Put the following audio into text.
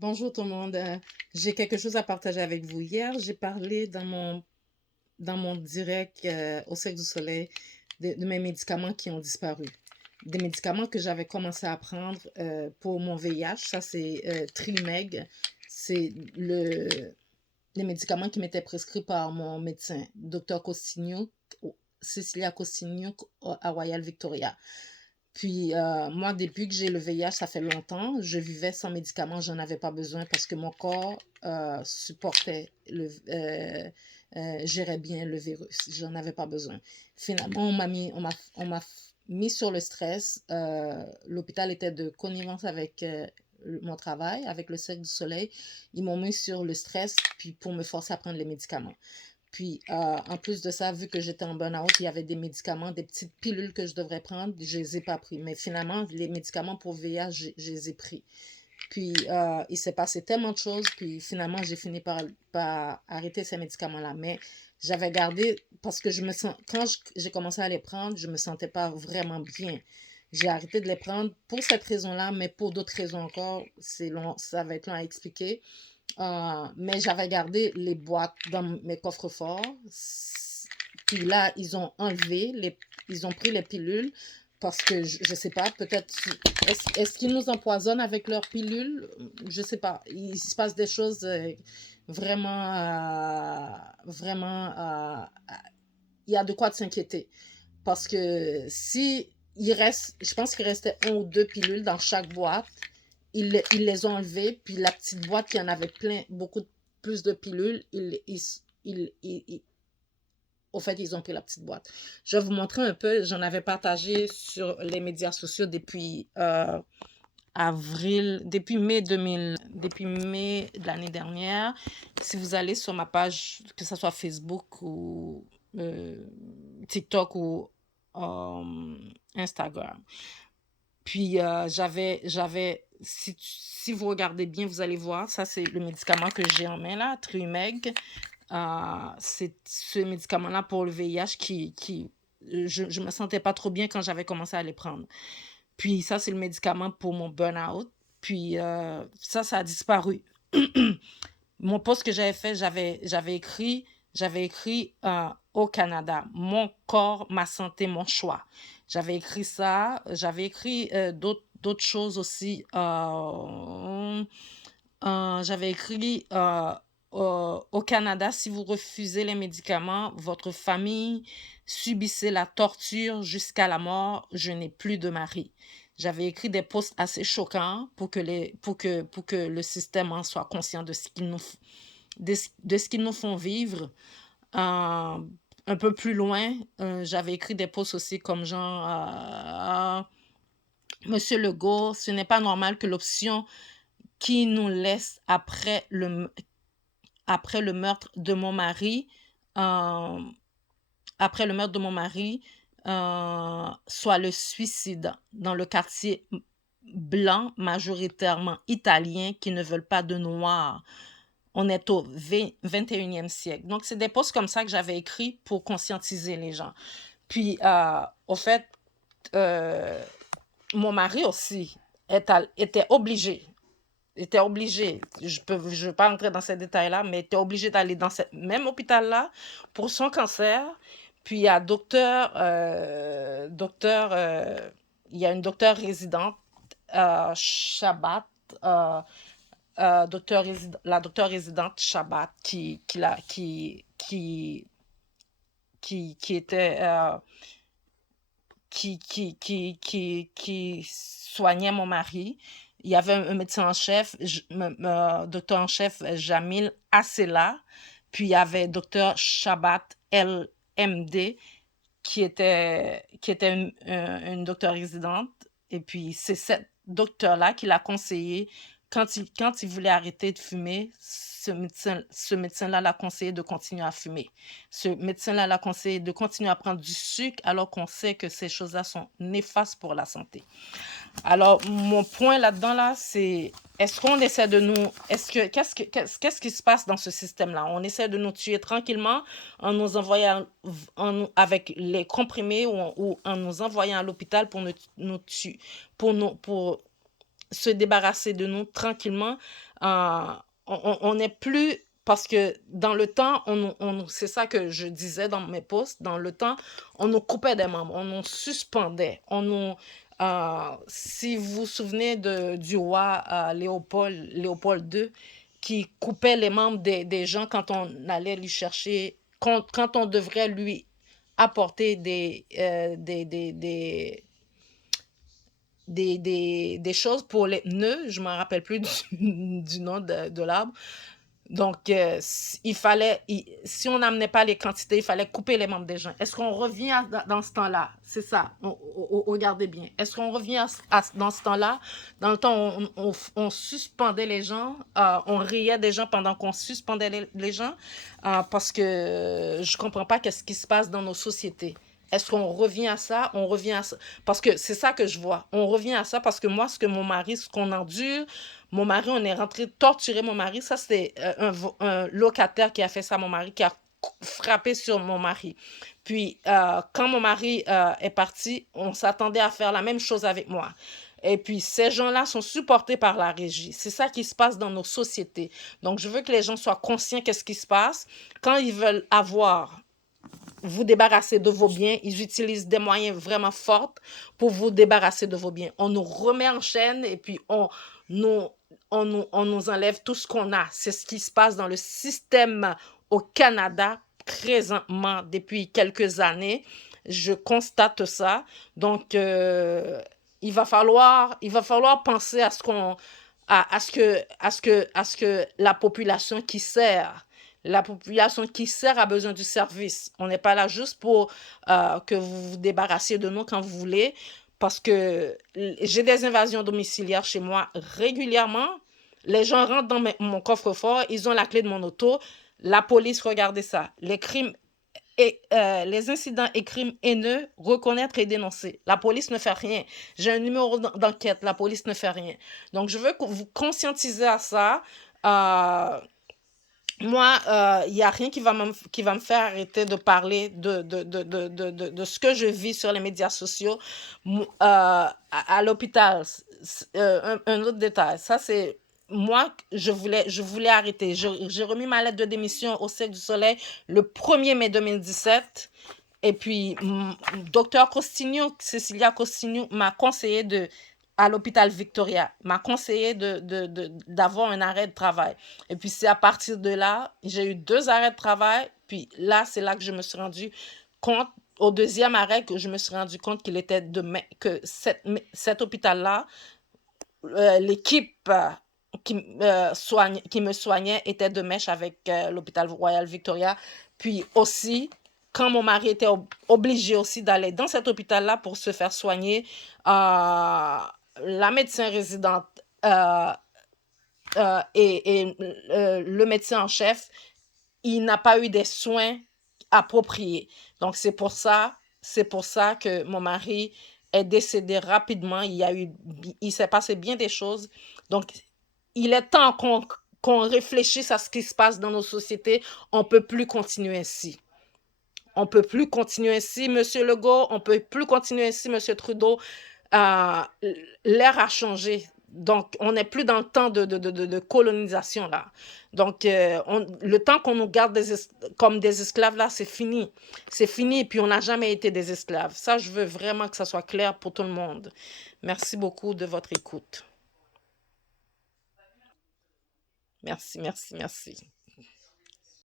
Bonjour tout le monde. J'ai quelque chose à partager avec vous. Hier, j'ai parlé dans mon direct au Cirque du Soleil de mes médicaments qui ont disparu. Des médicaments que j'avais commencé à prendre pour mon VIH. Ça, c'est Trimeg. C'est les médicaments qui m'étaient prescrits par mon médecin, Dr. Costignoc, Cecilia Costignoc à Royal Victoria. Puis, moi, depuis que j'ai le VIH, ça fait longtemps, je vivais sans médicaments, j'en avais pas besoin parce que mon corps supportait gérait bien le virus. J'en avais pas besoin. Finalement, on m'a mis sur le stress. L'hôpital était de connivence avec mon travail, avec le Cirque du Soleil. Ils m'ont mis sur le stress, puis pour me forcer à prendre les médicaments. Puis, en plus de ça, vu que j'étais en burn-out, il y avait des médicaments, des petites pilules que je devrais prendre, je les ai pas pris. Mais finalement, les médicaments pour VIH, je les ai pris. Puis, il s'est passé tellement de choses, puis finalement, j'ai fini par arrêter ces médicaments-là. Mais j'avais gardé, parce que quand j'ai commencé à les prendre, je me sentais pas vraiment bien. J'ai arrêté de les prendre pour cette raison-là, mais pour d'autres raisons encore, c'est long, ça va être long à expliquer. Mais j'avais gardé les boîtes dans mes coffres-forts. Puis là, ils ont pris les pilules parce que je sais pas, peut-être, est-ce qu'ils nous empoisonnent avec leurs pilules? Je sais pas. Il se passe des choses vraiment, il y a de quoi de s'inquiéter. Parce que si je pense qu'il restait un ou deux pilules dans chaque boîte, ils les ont enlevées, puis la petite boîte qui en avait plein, beaucoup plus de pilules, au fait, ils ont pris la petite boîte. Je vais vous montrer un peu, j'en avais partagé sur les médias sociaux depuis depuis mai de l'année dernière. Si vous allez sur ma page, que ce soit Facebook ou euh, TikTok ou Instagram. Puis si vous regardez bien, vous allez voir, ça c'est le médicament que j'ai en main là, Trimeg. C'est ce médicament-là pour le VIH je me sentais pas trop bien quand j'avais commencé à les prendre. Puis ça, c'est le médicament pour mon burn-out. Puis ça a disparu. Mon post que j'avais fait, j'avais écrit au Canada, mon corps, ma santé, mon choix. J'avais écrit ça, j'avais écrit d'autres choses aussi. J'avais écrit au Canada, si vous refusez les médicaments, votre famille subissait la torture jusqu'à la mort. Je n'ai plus de mari. J'avais écrit des posts assez choquants pour que le système en soit conscient de de ce qu'ils nous font vivre. Un peu plus loin, j'avais écrit des posts aussi comme genre Monsieur Legault, ce n'est pas normal que l'option qui nous laisse après le meurtre de mon mari, euh, après le meurtre de mon mari, soit le suicide dans le quartier blanc, majoritairement italien, qui ne veulent pas de noirs. On est au 21e siècle. Donc, c'est des posts comme ça que j'avais écrits pour conscientiser les gens. Puis, au fait, euh, mon mari aussi était obligé, je vais pas entrer dans ces détails-là, mais était obligé d'aller dans ce même hôpital-là pour son cancer. Puis il y a il y a une docteure résidente, Shabbat, euh, la docteure résidente Shabbat qui était qui soignait mon mari. Il y avait un médecin en chef, docteur en chef Jamil Assela, puis il y avait docteur Shabat LMD, qui était une docteure résidente. Et puis, c'est cette docteur-là qui l'a conseillé quand il voulait arrêter de fumer. Ce médecin-là l'a conseillé de continuer à fumer. Ce médecin-là l'a conseillé de continuer à prendre du sucre alors qu'on sait que ces choses-là sont néfastes pour la santé. Alors, mon point là-dedans, là, c'est est-ce qu'on essaie de nous. Qu'est-ce qui se passe dans ce système-là? On essaie de nous tuer tranquillement en nous envoyant avec les comprimés ou en nous envoyant à l'hôpital pour nous tuer, pour se débarrasser de nous tranquillement. On n'est plus... Parce que dans le temps, c'est ça que je disais dans mes posts, dans le temps, on nous coupait des membres, on nous suspendait, si vous vous souvenez du roi Léopold II, qui coupait les membres des gens quand on allait lui chercher, quand on devrait lui apporter des choses pour les nœuds, je ne me rappelle plus du nom de l'arbre. Donc, si on n'amenait pas les quantités, il fallait couper les membres des gens. Est-ce qu'on revient dans ce temps-là? C'est ça, regardez bien. Est-ce qu'on revient dans ce temps-là? Dans le temps, on suspendait les gens, on riait des gens pendant qu'on suspendait les gens, parce que je ne comprends pas qu'est-ce qui se passe dans nos sociétés. Est-ce qu'on revient à ça? On revient à ça. Parce que c'est ça que je vois. On revient à ça parce que moi, ce qu'on endure, mon mari, on est rentré torturer mon mari. Ça, c'est un locataire qui a fait ça à mon mari, qui a frappé sur mon mari. Puis, quand mon mari est parti, on s'attendait à faire la même chose avec moi. Et puis, ces gens-là sont supportés par la régie. C'est ça qui se passe dans nos sociétés. Donc, je veux que les gens soient conscients qu'est-ce qui se passe. Quand ils veulent vous débarrasser de vos biens, ils utilisent des moyens vraiment forts pour vous débarrasser de vos biens. On nous remet en chaîne et puis nous, on nous enlève tout ce qu'on a. C'est ce qui se passe dans le système au Canada présentement depuis quelques années. Je constate ça. Donc, il va falloir penser à ce que la population qui sert a besoin du service. On n'est pas là juste pour que vous vous débarrassiez de nous quand vous voulez, parce que j'ai des invasions domiciliaires chez moi régulièrement. Les gens rentrent dans mon coffre-fort, ils ont la clé de mon auto. La police, regardez ça. Les incidents et crimes haineux, reconnaître et dénoncer. La police ne fait rien. J'ai un numéro d'enquête, la police ne fait rien. Donc, je veux que vous conscientisez à ça. Moi, il n'y a rien qui va me faire arrêter de parler de ce que je vis sur les médias sociaux. À l'hôpital, un autre détail, ça c'est... Moi, je voulais arrêter. J'ai remis ma lettre de démission au Cirque du Soleil le 1er mai 2017. Et puis, docteur Costigno, Cecilia Costigno, m'a conseillé à l'hôpital Victoria, m'a conseillé d'avoir un arrêt de travail. Et puis, c'est à partir de là, j'ai eu 2 arrêts de travail. Puis là, c'est là que je me suis rendu compte, au 2e arrêt, que je me suis rendu compte que cet hôpital-là, l'équipe qui me soignait était de mèche avec l'hôpital Royal Victoria. Puis aussi, quand mon mari était obligé aussi d'aller dans cet hôpital-là pour se faire soigner, la médecin résidente et le médecin en chef, il n'a pas eu des soins appropriés. Donc, c'est pour ça que mon mari est décédé rapidement. Il s'est passé bien des choses. Donc, il est temps qu'on réfléchisse à ce qui se passe dans nos sociétés. On ne peut plus continuer ainsi. On ne peut plus continuer ainsi, M. Legault. On ne peut plus continuer ainsi, M. Trudeau. L'ère a changé. Donc, on n'est plus dans le temps de colonisation, là. Donc, le temps qu'on nous garde comme des esclaves, là, c'est fini. C'est fini, et puis on n'a jamais été des esclaves. Ça, je veux vraiment que ça soit clair pour tout le monde. Merci beaucoup de votre écoute. Merci, merci, merci.